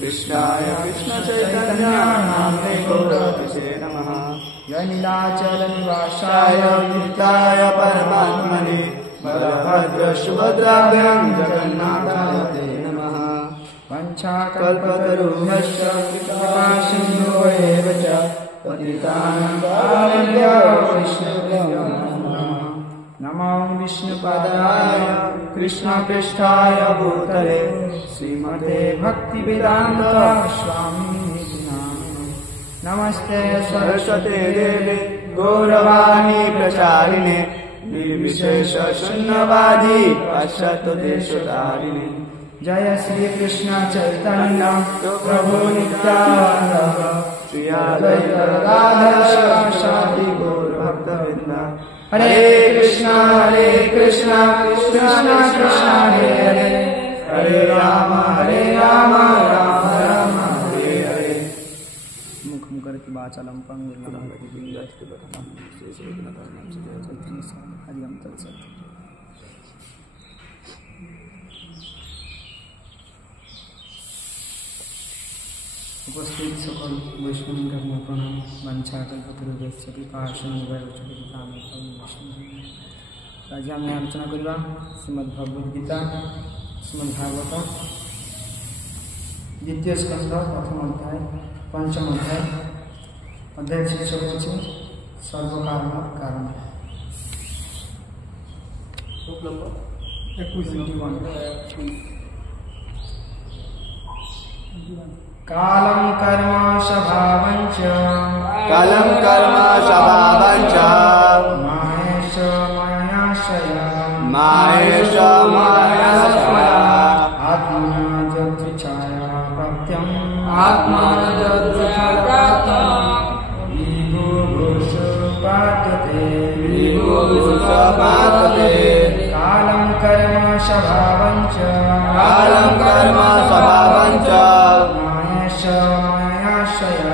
कृष्णाय कृष्णचैतन्यानाम्ने गौरहरे नमः। जय नीलाचलनिवासाय नित्याय परमात्मने बलभद्र सुभद्राभ्यां जगन्नाथाय ते नमः। वंशाकल्पतरुभ्यश्च कृपासिन्धुभ्येव च पतितानां पावनेभ्यो वैष्णवेभ्यो नमः। नमो विष्णुपादाय कृष्णपृष्ठाय भूतले श्रीमते भक्तिवेदान्त स्वामिनिति नामिने। नमस्ते सरस्वते देवे गौरवाणी प्रचारिणे निर्विशेष शून्यवादी पाश्चात्यदेशतारिणे। जय श्री कृष्ण चैतन्य प्रभु नित्यानंद श्री अद्वैत गदाधर शिवासादि गौर भक्तवृंद। हरे कृष्णा कृष्ण कृष्ण हरे हरे, हरे राम राम राम हरे हरे। मुख मुकर की बाचालम पंगुलम हरिओम तत्सत। उपस्थित सकल वैष्णव में प्रणाम। वंशाकल्पतरुभ्यश्च कृपासिन्धुभ्यश्च आज आम आलोचना करवा श्रीमद्भगवद्गीता श्रीमद्भागवत द्वितीय स्कंध प्रथम अध्याय पंचम अध्याय। अध्याय शीर्षक होछि सर्वकारण कारण। कालं कर्म स्वभावञ्च माहेश मायाशया आत्मना जगच्छाया प्राप्त्यम् विभुभूषुपाद्यते कालं कर्म स्वभावञ्च कालं कर्म स्वभावञ्च मायाशया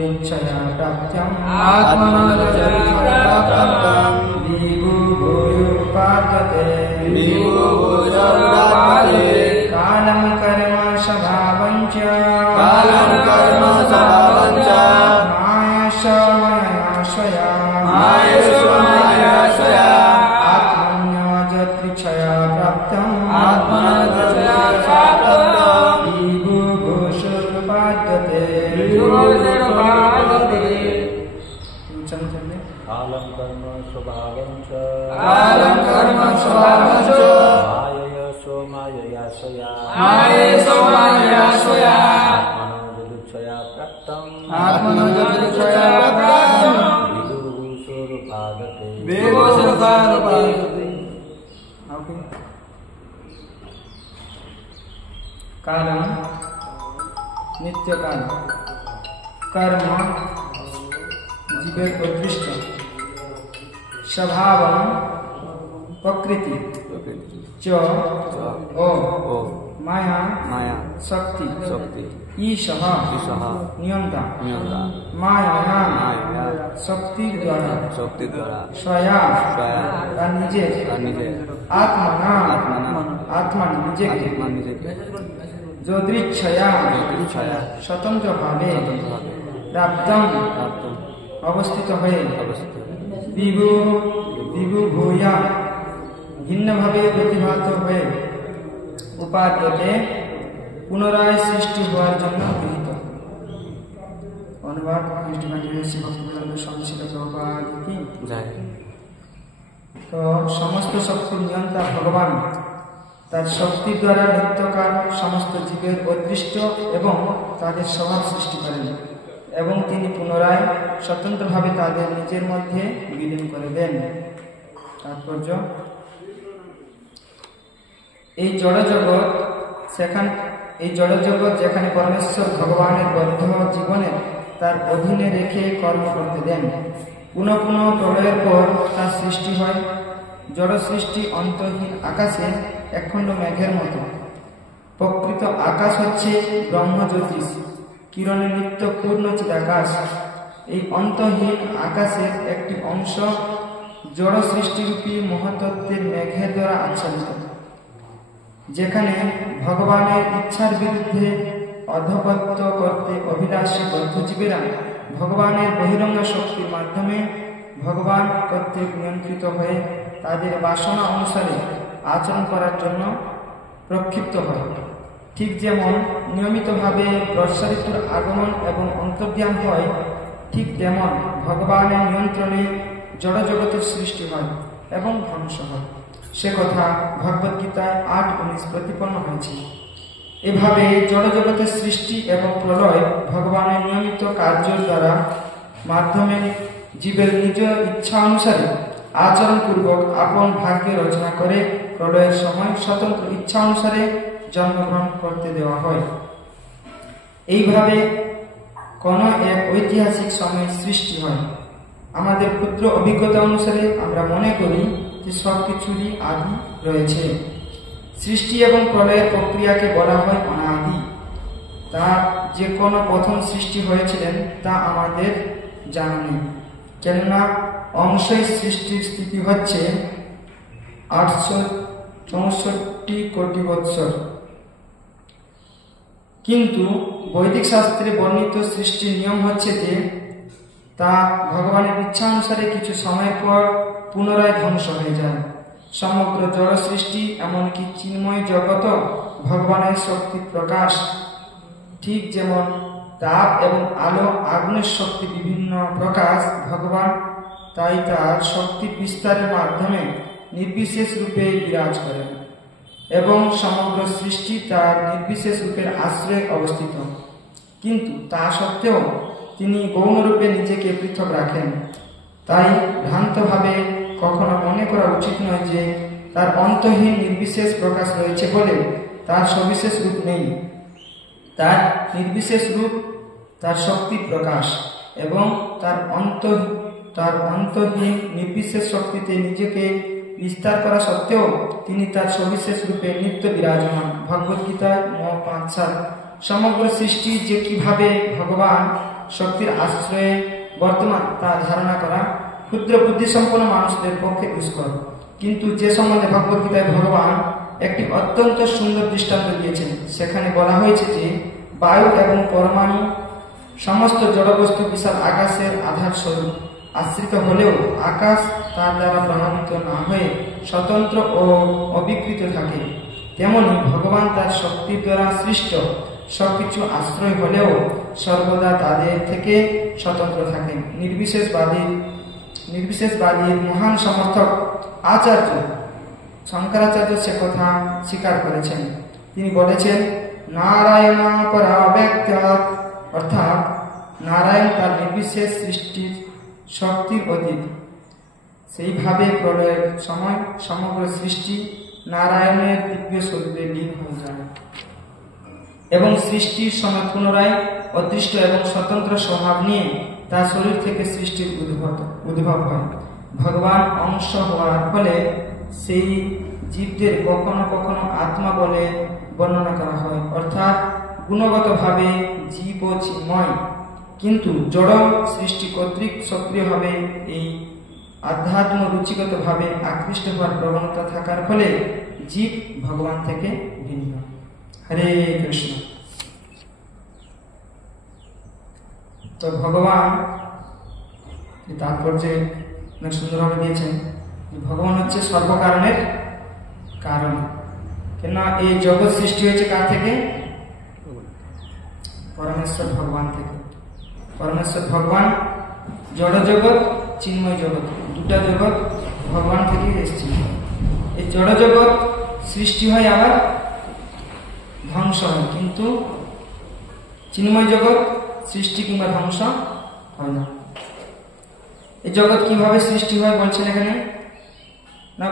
आत्मन्यजत्रिच्छया प्राप्तम् विभुभूषुपाद्यते। कालं कर्म स्वभावञ्च मायया आत्मनोदुच्छया प्राप्तम् विभुभूषुपाद्यते। कालं नित्य काल, कर्म जीवे उद्दिष्ट, स्वभाव प्रकृति च ओ माया शक्ति ईशः नियंता माया शक्ति द्वारा स्वया निजे आत्मा निजे जो दृच्छया स्वतंत्र भावे प्राप्तम अवस्थित है विभु भूया भिन्न भावे प्रतिभात है उपाद्यते पुनराय सृष्टि हওয়ার জন্য গৃহীত। অনুবাদ तो समस्त शक्ति नियंता भगवान তার শক্তি দ্বারা নিত্যকাল সমস্ত জীবের অদৃষ্ট এবং তাদের স্বভাব সৃষ্টি করেন এবং তিনি পুনরায় স্বতন্ত্রভাবে তাদের নিজের মধ্যে বিলীন করে দেন। তাৎপর্য এই জড়জগৎ যেখানে পরমেশ্বর ভগবানের বদ্ধ জীবনে তার অধীনে রেখে কর্ম করতে দেন। পুনঃ পুনঃ প্রলয়ের পর তার সৃষ্টি হয়। জড় সৃষ্টি অন্তহীন আকাশে একখণ্ড মেঘের মতো। প্রকৃত আকাশ হচ্ছে ব্রহ্মজ্যোতিষ কিরণে নিত্য পূর্ণ চিদাকাশ। এই অন্তহীন আকাশের একটি অংশ জড় সৃষ্টিরূপী মহাতত্ত্বের মেঘের দ্বারা আচ্ছাদিত। যেখানে ভগবানের ইচ্ছার বিরুদ্ধে অধপত্য করতে অভিলাষী বদ্ধজীবীরা ভগবানের বহিরঙ্গ শক্তির মাধ্যমে ভগবান কর্তৃক নিয়ন্ত্রিত হয়ে তাদের বাসনা অনুসারে আচরণ করার জন্য প্রক্ষিপ্ত হয়। ঠিক যেমন নিয়মিতভাবে বর্ষা ঋতুর আগমন এবং অন্তর্ধান হয়, ঠিক তেমন ভগবানের নিয়ন্ত্রণে জড়জগতের সৃষ্টি হয় এবং ধ্বংস হয়। সে কথা ভগবদ্গীতায় 8:19 প্রতিপন্ন হয়েছে। এভাবে জড়জগতের সৃষ্টি এবং প্রলয় ভগবানের নিয়মিত কার্যের দ্বারা মাধ্যমে জীবের নিজ ইচ্ছা অনুসারে আচরণপূর্বক আপন ভাগ্য রচনা করে প্রলয়ের সময় স্বতন্ত্র ইচ্ছা অনুসারে জন্মগ্রহণ করতে দেওয়া হয়। এইভাবে কোন এক ঐতিহাসিক সময় সৃষ্টি হয়। আমাদের ক্ষুদ্র অভিজ্ঞতা অনুসারে আমরা মনে করি যে সবকিছুরই আদি রয়েছে। সৃষ্টি এবং প্রলয়ের প্রক্রিয়াকে বলা হয় অনাদি। তা যে কোনো প্রথম সৃষ্টি হয়েছিলেন তা আমাদের জানা নেই, কেননা অংশই সৃষ্টির স্থিতি হচ্ছে 864 কোটি বৎসর। কিন্তু বৈদিক শাস্ত্রে বর্ণিত সৃষ্টির নিয়ম হচ্ছে যে তা ভগবানের ইচ্ছা অনুসারে কিছু সময়ের পর পুনরায় ধ্বংস হয়ে যায়। সমগ্র জড় সৃষ্টি এমনকি চিন্ময় জগৎ ভগবানের শক্তির প্রকাশ। ঠিক যেমন তাপ এবং আলো আগুনের শক্তি বিভিন্ন প্রকাশ ভগবান, তাই তার শক্তির বিস্তারের মাধ্যমে নির্বিশেষ রূপে বিরাজ করেন এবং সমগ্র সৃষ্টি তার নির্বিশেষ রূপের আশ্রয়ে অবস্থিত। কিন্তু তা সত্ত্বেও তিনি গৌণরূপে নিজেকে পৃথক রাখেন। তাই ভ্রান্তভাবে কখনো মনে করা উচিত নয় যে তার অন্তহীন নির্বিশেষ প্রকাশ রয়েছে বলে তার সবিশেষ রূপ নেই। তার নির্বিশেষ রূপ তার শক্তির প্রকাশ এবং তার অন্তহীন নির্বিশেষ শক্তিতে নিজেকে বিস্তার করা সত্ত্বেও তিনি তার সবিশেষ রূপে নিত্য বিরাজমান। ভগবদ্গীতা 9:5-7। সমগ্র সৃষ্টি যে কিভাবে ভগবান শক্তির আশ্রয়ে বর্তমান তা ধারণা করা ক্ষুদ্র বুদ্ধিসম্পন্ন মানুষদের পক্ষে দুষ্কর। কিন্তু যে সম্বন্ধে ভগবদ্গীতায় ভগবান একটি অত্যন্ত সুন্দর দৃষ্টান্ত দিয়েছেন, সেখানে বলা হয়েছে যে বায়ু এবং পরমাণু সমস্ত জড়বস্তু বিশাল আকাশের আধার স্বরূপ আশ্রিত হলেও আকাশ তার দ্বারা প্রভাবিত না হয়ে স্বতন্ত্র ও অবিকৃত থাকে। তেমনি ভগবান তার শক্তির দ্বারা সৃষ্ট সবকিছু আশ্রয় হলেও সর্বদা তাদের থেকে স্বতন্ত্র থাকেন। নির্বিশেষবাদীর মহান সমর্থক আচার্য শঙ্করাচার্য সে কথা স্বীকার করেছেন। তিনি বলেছেন, নারায়ণ পরা ব্যক্তাৎ, অর্থাৎ নারায়ণ তার নির্বিশেষ সৃষ্টির শক্তির অতীত। সেইভাবে প্রলয়ের সময় সমগ্র সৃষ্টি নারায়ণের দিব্য স্বরূপে লীন হয়ে যায় এবং সৃষ্টির সময় পুনরায় অদৃষ্ট এবং স্বতন্ত্র স্বভাব নিয়ে তার শরীর থেকে সৃষ্টির উদ্ভব হয়। ভগবান অংশ হওয়ার ফলে সেই জীবদের কখনো কখনো আত্মা বলে বর্ণনা করা হয়, অর্থাৎ গুণগতভাবে জীব ও চিন্ময়। কিন্তু জড় সৃষ্টি কর্তৃক সক্রিয়ভাবে এই আধ্যাত্ম রুচিগতভাবে আকৃষ্ট হওয়ার প্রবণতা থাকার ফলে জীব ভগবান থেকে ভিন্ন। হরে কৃষ্ণ। তো ভগবান তাৎপর্য সুন্দরভাবে দিয়েছেন, ভগবান হচ্ছে সর্বকারণের কারণ। কেননা এই জগৎ সৃষ্টি হয়েছে কার থেকে? পরমেশ্বর ভগবান থেকে। পরমেশ্বর ভগবান জড় জগৎ, চিন্ময় জগৎ, দুটা জগৎ ভগবান থেকে এসেছে। এই জড় জগৎ সৃষ্টি হয় আবার ধ্বংস হয়, কিন্তু চিন্ময় জগৎ সৃষ্টি কিংবা ধ্বংস হয় না। এই জগৎ কিভাবে সৃষ্টি হয় বলছেন এখানে না,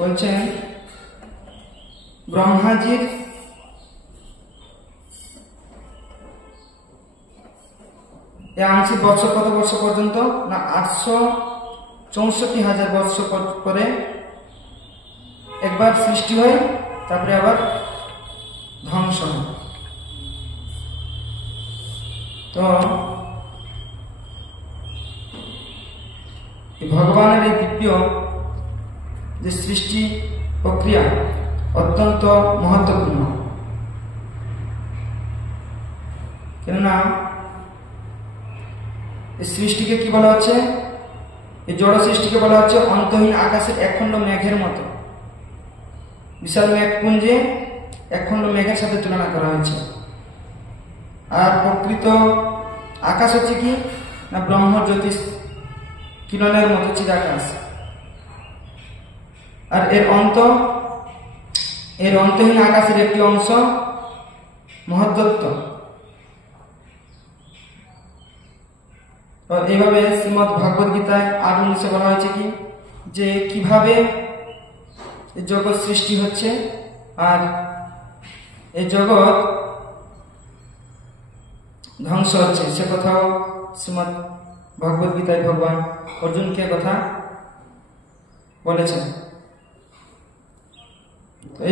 বলছেন ব্রহ্মাজির আংশিক বৎসর কত বৎসর পর্যন্ত না 864,000 বৎসর পরে একবার সৃষ্টি হয়, তারপরে আবার ধ্বংস হয়। তো ভগবানের এই দিব্য যে সৃষ্টি প্রক্রিয়া, অত্যন্ত মহত্বপূর্ণ। কেননা এই সৃষ্টিকে কি বলা হচ্ছে, এই জড় সৃষ্টিকে বলা হচ্ছে অন্তহীন আকাশের একখণ্ড মেঘের মতো। বিশাল মেঘপুঞ্জে একখণ্ড মেঘের সাথে তুলনা করা হয়েছে। আর প্রকৃত আকাশ হচ্ছে কি না, ব্রহ্ম জ্যোতিষ কিরণের মতো চিদাকাশ। আর এর অন্তহীন আকাশের একটি অংশ মহত্তত্ত্ব। এইভাবে শ্রীমদ ভাগবত গীতায় 8:19 বলা হয়েছে কি, যে কিভাবে এই জগৎ সৃষ্টি হচ্ছে আর এই জগৎ ধ্বংস হচ্ছে, সে কথাও শ্রীমদ ভাগবত গীতায় ভগবান অর্জুনকে কথা বলেছেন।